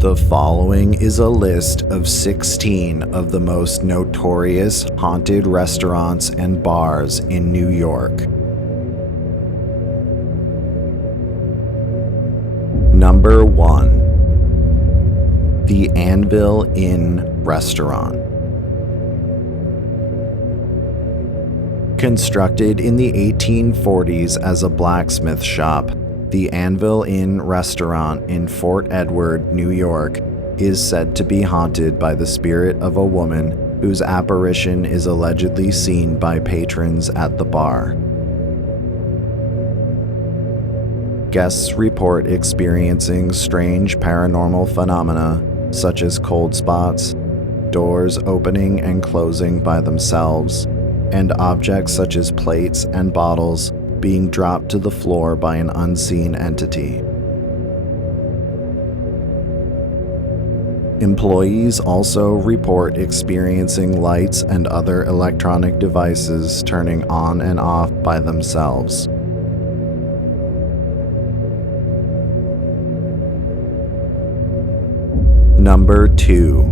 The following is a list of 16 of the most notorious haunted restaurants and bars in New York. Number 1. The Anvil Inn Restaurant. Constructed in the 1840s as a blacksmith shop, the Anvil Inn Restaurant in Fort Edward, New York, is said to be haunted by the spirit of a woman whose apparition is allegedly seen by patrons at the bar. Guests report experiencing strange paranormal phenomena such as cold spots, doors opening and closing by themselves, and objects such as plates and bottles being dropped to the floor by an unseen entity. Employees also report experiencing lights and other electronic devices turning on and off by themselves. Number 2.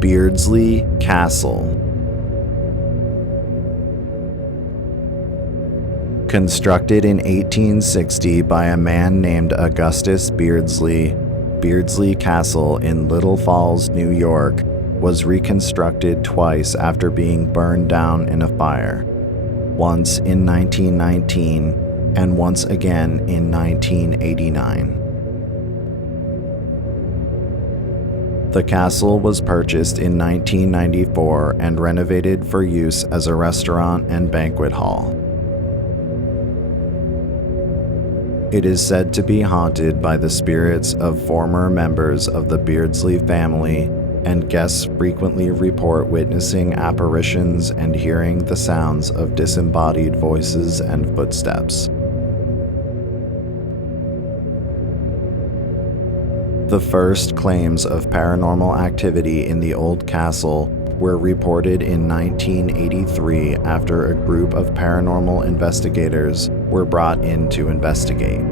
Beardslee Castle. Constructed in 1860 by a man named Augustus Beardslee, Beardslee Castle in Little Falls, New York, was reconstructed twice after being burned down in a fire, once in 1919 and once again in 1989. The castle was purchased in 1994 and renovated for use as a restaurant and banquet hall. It is said to be haunted by the spirits of former members of the Beardslee family, and guests frequently report witnessing apparitions and hearing the sounds of disembodied voices and footsteps. The first claims of paranormal activity in the old castle were reported in 1983 after a group of paranormal investigators were brought in to investigate.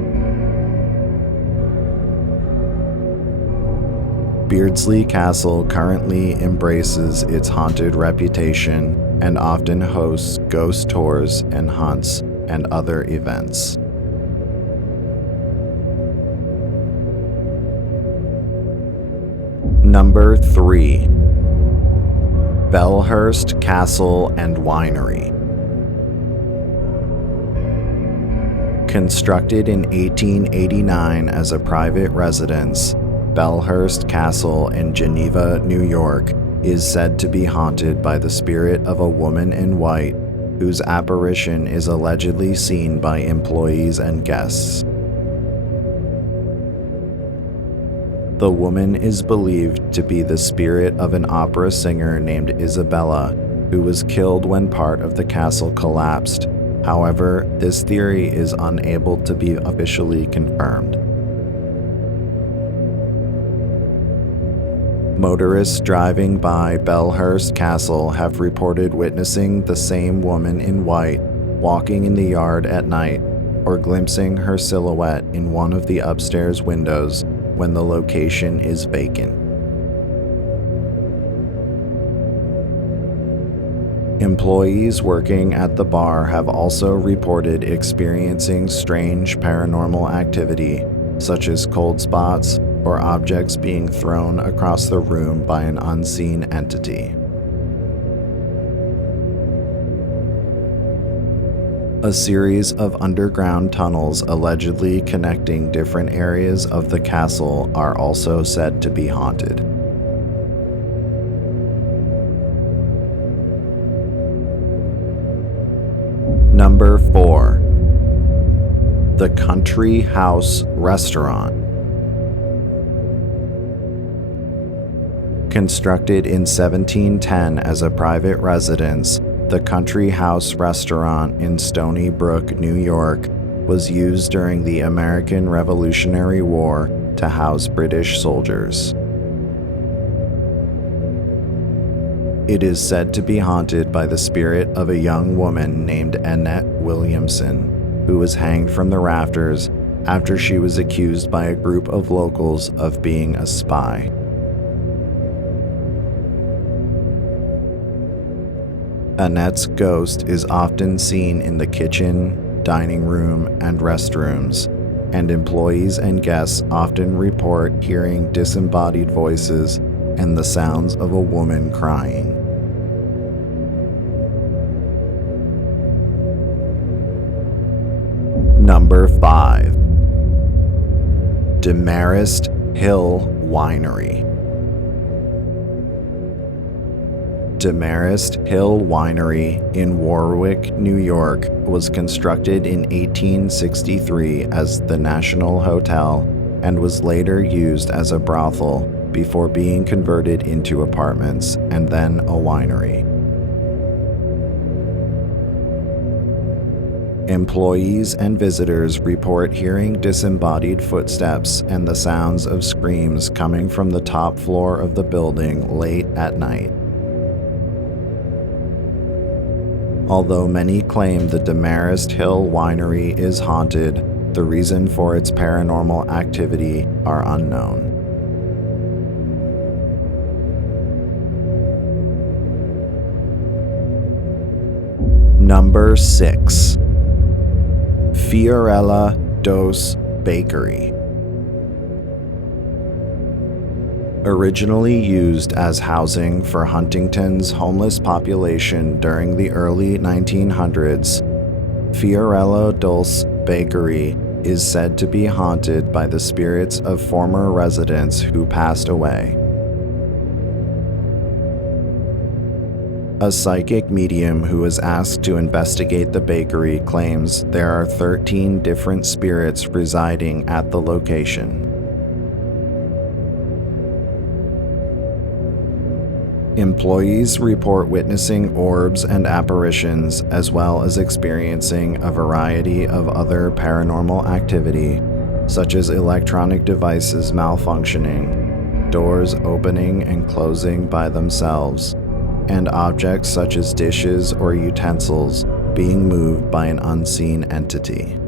Beardslee Castle currently embraces its haunted reputation and often hosts ghost tours and hunts and other events. Number 3. Belhurst Castle and Winery. Constructed in 1889 as a private residence, Belhurst Castle in Geneva, New York, is said to be haunted by the spirit of a woman in white, whose apparition is allegedly seen by employees and guests. The woman is believed to be the spirit of an opera singer named Isabella, who was killed when part of the castle collapsed. However, this theory is unable to be officially confirmed. Motorists driving by Belhurst Castle have reported witnessing the same woman in white walking in the yard at night, or glimpsing her silhouette in one of the upstairs windows when the location is vacant. Employees working at the bar have also reported experiencing strange paranormal activity, such as cold spots or objects being thrown across the room by an unseen entity. A series of underground tunnels allegedly connecting different areas of the castle are also said to be haunted. Number 4. The Country House Restaurant. Constructed in 1710 as a private residence, the Country House Restaurant in Stony Brook, New York, was used during the American Revolutionary War to house British soldiers. It is said to be haunted by the spirit of a young woman named Annette Williamson, who was hanged from the rafters after she was accused by a group of locals of being a spy. Annette's ghost is often seen in the kitchen, dining room, and restrooms, and employees and guests often report hearing disembodied voices and the sounds of a woman crying. Number 5. Demarest Hill Winery. Demarest Hill Winery in Warwick, New York, was constructed in 1863 as the National Hotel and was later used as a brothel before being converted into apartments and then a winery. Employees and visitors report hearing disembodied footsteps and the sounds of screams coming from the top floor of the building late at night. Although many claim the Demarest Hill Winery is haunted, the reason for its paranormal activity are unknown. Number 6. Fiorello Dos Bakery. Originally used as housing for Huntington's homeless population during the early 1900s, Fiorello Dos Bakery is said to be haunted by the spirits of former residents who passed away. A psychic medium who was asked to investigate the bakery claims there are 13 different spirits residing at the location. Employees report witnessing orbs and apparitions, as well as experiencing a variety of other paranormal activity, such as electronic devices malfunctioning, doors opening and closing by themselves, and objects such as dishes or utensils being moved by an unseen entity.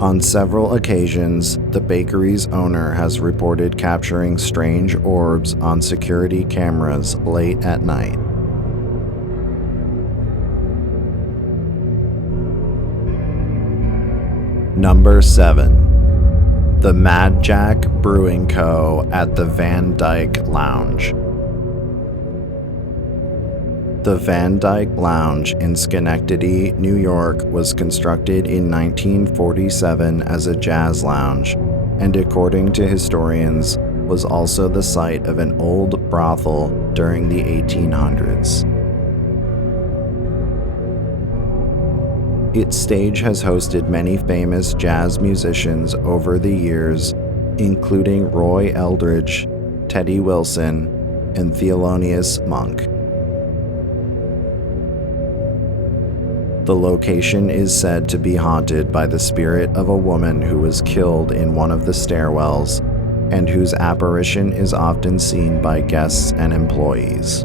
On several occasions, the bakery's owner has reported capturing strange orbs on security cameras late at night. Number 7. The Mad Jack Brewing Co. at the Van Dyck Lounge. The Van Dyck Lounge in Schenectady, New York was constructed in 1947 as a jazz lounge, and according to historians, was also the site of an old brothel during the 1800s. Its stage has hosted many famous jazz musicians over the years, including Roy Eldridge, Teddy Wilson, and Thelonious Monk. The location is said to be haunted by the spirit of a woman who was killed in one of the stairwells, and whose apparition is often seen by guests and employees.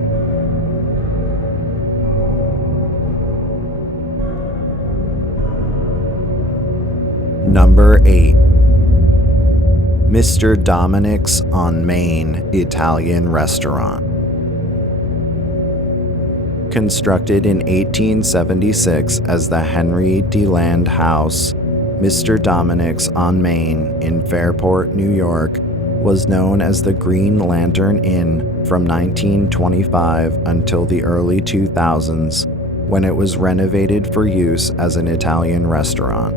Number 8. Mr. Dominic's on Main Italian Restaurant. Constructed in 1876 as the Henry DeLand House, Mr. Dominic's on Main in Fairport, New York, was known as the Green Lantern Inn from 1925 until the early 2000s, when it was renovated for use as an Italian restaurant.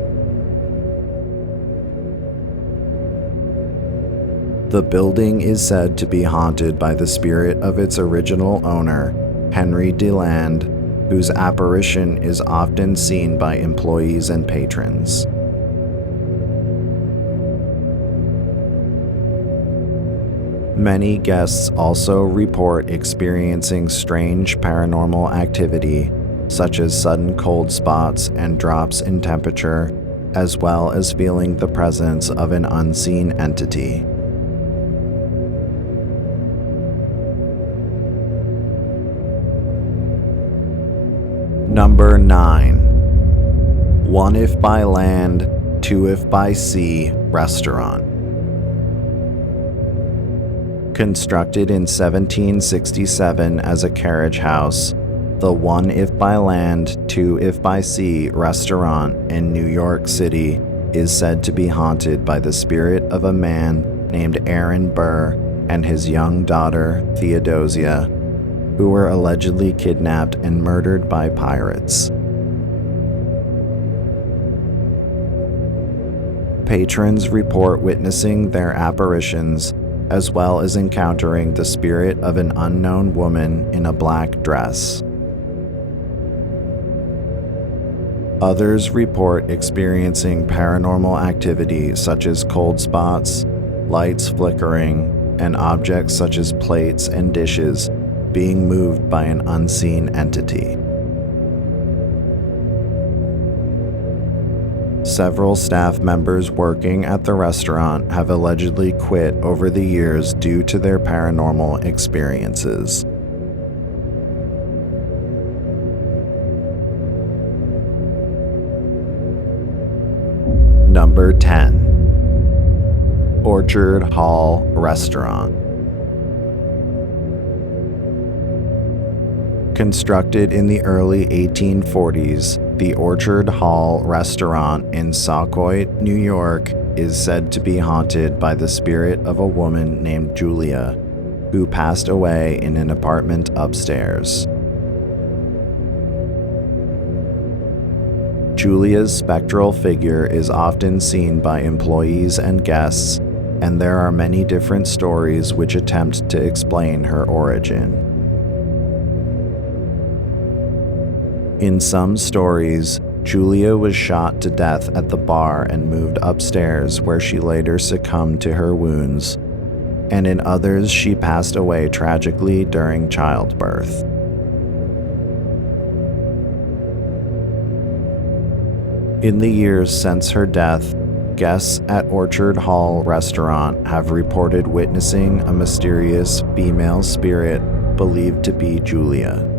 The building is said to be haunted by the spirit of its original owner, Henry DeLand, whose apparition is often seen by employees and patrons. Many guests also report experiencing strange paranormal activity, such as sudden cold spots and drops in temperature, as well as feeling the presence of an unseen entity. Number 9. One if by land, two if by sea restaurant. Constructed in 1767 as a carriage house, the One if by land, two if by sea restaurant in New York City is said to be haunted by the spirit of a man named Aaron Burr and his young daughter, Theodosia, who were allegedly kidnapped and murdered by pirates. Patrons report witnessing their apparitions, as well as encountering the spirit of an unknown woman in a black dress. Others report experiencing paranormal activity such as cold spots, lights flickering, and objects such as plates and dishes being moved by an unseen entity. Several staff members working at the restaurant have allegedly quit over the years due to their paranormal experiences. Number 10. Orchard Hall Restaurant. Constructed in the early 1840s, the Orchard Hall Restaurant in Sauquoit, New York, is said to be haunted by the spirit of a woman named Julia, who passed away in an apartment upstairs. Julia's spectral figure is often seen by employees and guests, and there are many different stories which attempt to explain her origin. In some stories, Julia was shot to death at the bar and moved upstairs, where she later succumbed to her wounds, and in others she passed away tragically during childbirth. In the years since her death, guests at Orchard Hall Restaurant have reported witnessing a mysterious female spirit believed to be Julia.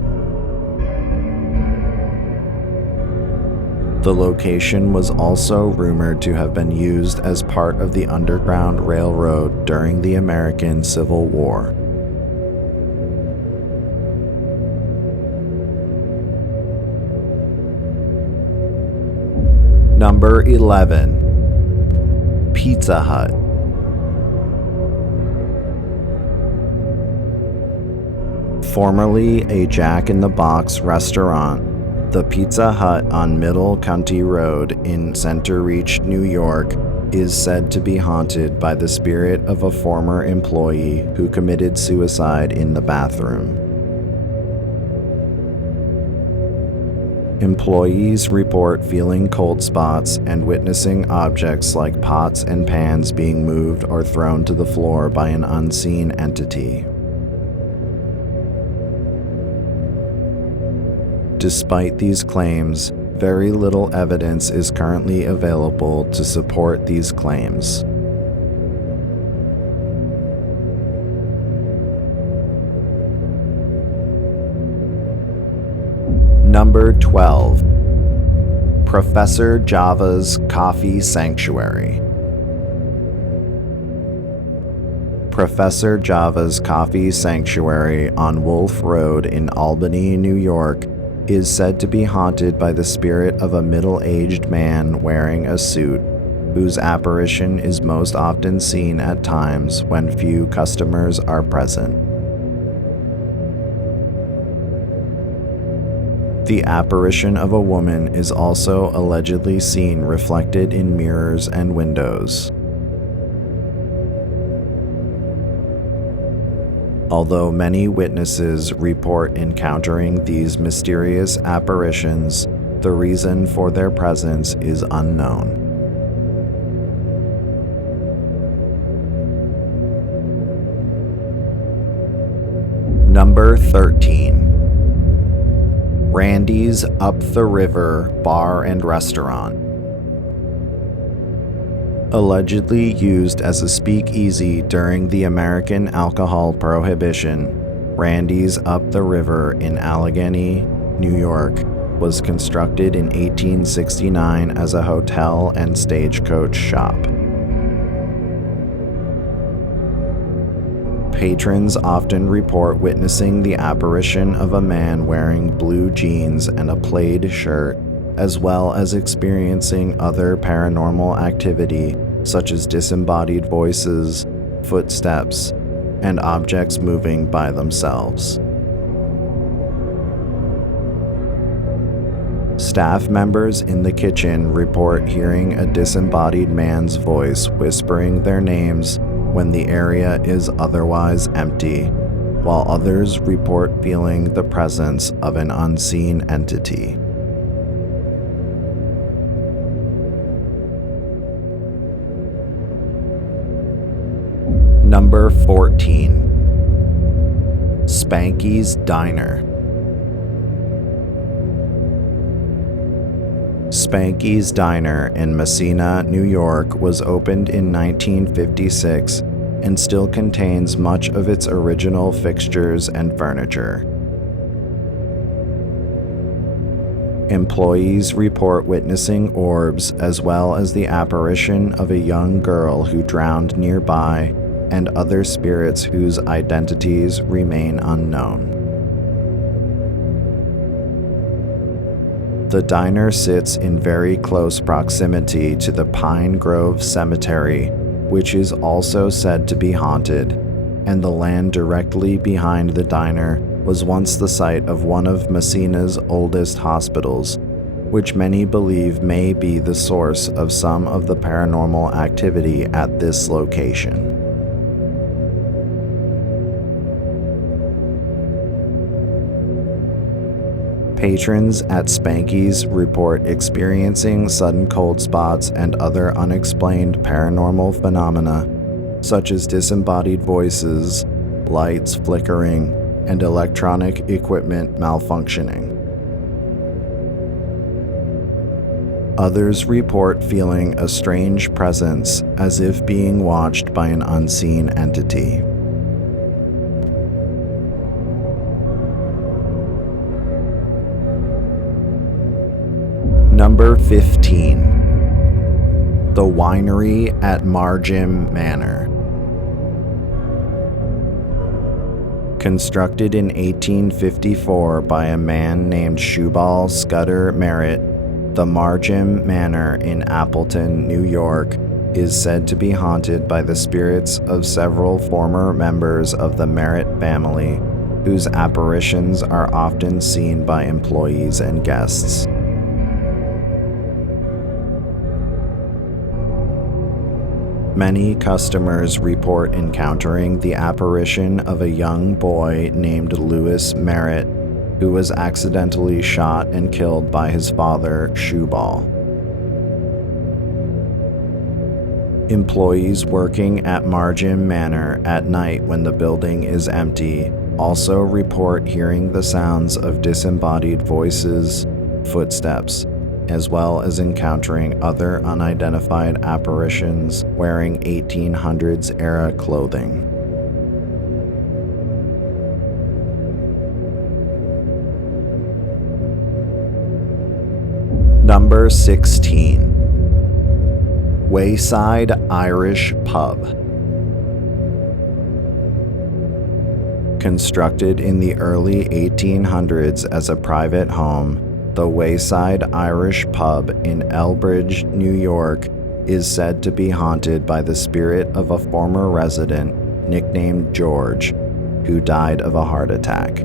The location was also rumored to have been used as part of the Underground Railroad during the American Civil War. Number 11. Pizza Hut. Formerly a Jack in the Box restaurant, the Pizza Hut on Middle County Road in Centereach, New York, is said to be haunted by the spirit of a former employee who committed suicide in the bathroom. Employees report feeling cold spots and witnessing objects like pots and pans being moved or thrown to the floor by an unseen entity. Despite these claims, very little evidence is currently available to support these claims. Number 12. Professor Java's Coffee Sanctuary. Professor Java's Coffee Sanctuary on Wolf Road in Albany, New York, is said to be haunted by the spirit of a middle-aged man wearing a suit, whose apparition is most often seen at times when few customers are present. The apparition of a woman is also allegedly seen reflected in mirrors and windows. Although many witnesses report encountering these mysterious apparitions, the reason for their presence is unknown. Number 13. Randy's Up the River Bar and Restaurant. Allegedly used as a speakeasy during the American alcohol prohibition, Randy's Up the River in Allegany, New York, was constructed in 1869 as a hotel and stagecoach shop. Patrons often report witnessing the apparition of a man wearing blue jeans and a plaid shirt, as well as experiencing other paranormal activity such as disembodied voices, footsteps, and objects moving by themselves. Staff members in the kitchen report hearing a disembodied man's voice whispering their names when the area is otherwise empty, while others report feeling the presence of an unseen entity. Number 14. Spanky's Diner. Spanky's Diner in Massena, New York was opened in 1956 and still contains much of its original fixtures and furniture. Employees report witnessing orbs as well as the apparition of a young girl who drowned nearby and other spirits whose identities remain unknown. The diner sits in very close proximity to the Pine Grove Cemetery, which is also said to be haunted, and the land directly behind the diner was once the site of one of Massena's oldest hospitals, which many believe may be the source of some of the paranormal activity at this location. Patrons at Spanky's report experiencing sudden cold spots and other unexplained paranormal phenomena, such as disembodied voices, lights flickering, and electronic equipment malfunctioning. Others report feeling a strange presence as if being watched by an unseen entity. Number 15. The Winery at Marjim Manor. Constructed in 1854 by a man named Shubal Scudder Merritt, the Marjim Manor in Appleton, New York, is said to be haunted by the spirits of several former members of the Merritt family, whose apparitions are often seen by employees and guests. Many customers report encountering the apparition of a young boy named Louis Merritt, who was accidentally shot and killed by his father, Shubal. Employees working at Marjim Manor at night when the building is empty also report hearing the sounds of disembodied voices, footsteps, as well as encountering other unidentified apparitions wearing 1800s-era clothing. Number 16. Wayside Irish Pub. Constructed in the early 1800s as a private home, the Wayside Irish Pub in Elbridge, New York, is said to be haunted by the spirit of a former resident nicknamed George, who died of a heart attack.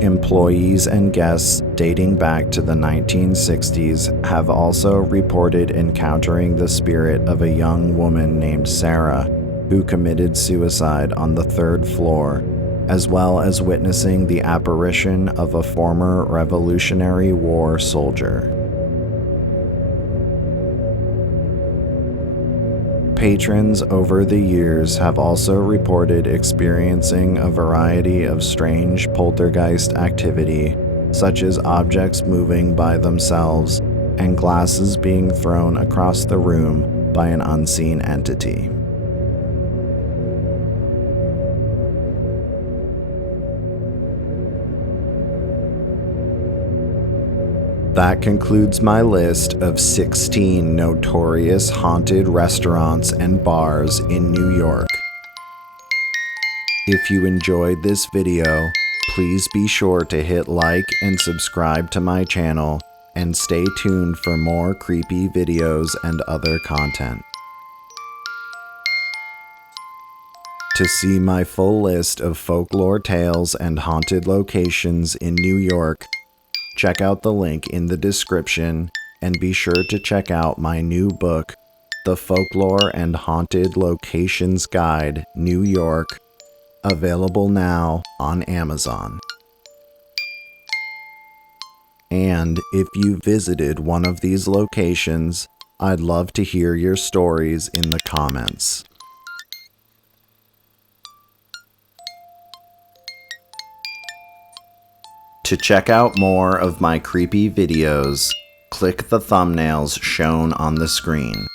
Employees and guests dating back to the 1960s have also reported encountering the spirit of a young woman named Sarah, who committed suicide on the third floor, as well as witnessing the apparition of a former Revolutionary War soldier. Patrons over the years have also reported experiencing a variety of strange poltergeist activity, such as objects moving by themselves and glasses being thrown across the room by an unseen entity. That concludes my list of 16 notorious haunted restaurants and bars in New York. If you enjoyed this video, please be sure to hit like and subscribe to my channel, and stay tuned for more creepy videos and other content. To see my full list of folklore tales and haunted locations in New York, check out the link in the description, and be sure to check out my new book, The Folklore and Haunted Locations Guide, New York, available now on Amazon. And if you visited one of these locations, I'd love to hear your stories in the comments. To check out more of my creepy videos, click the thumbnails shown on the screen.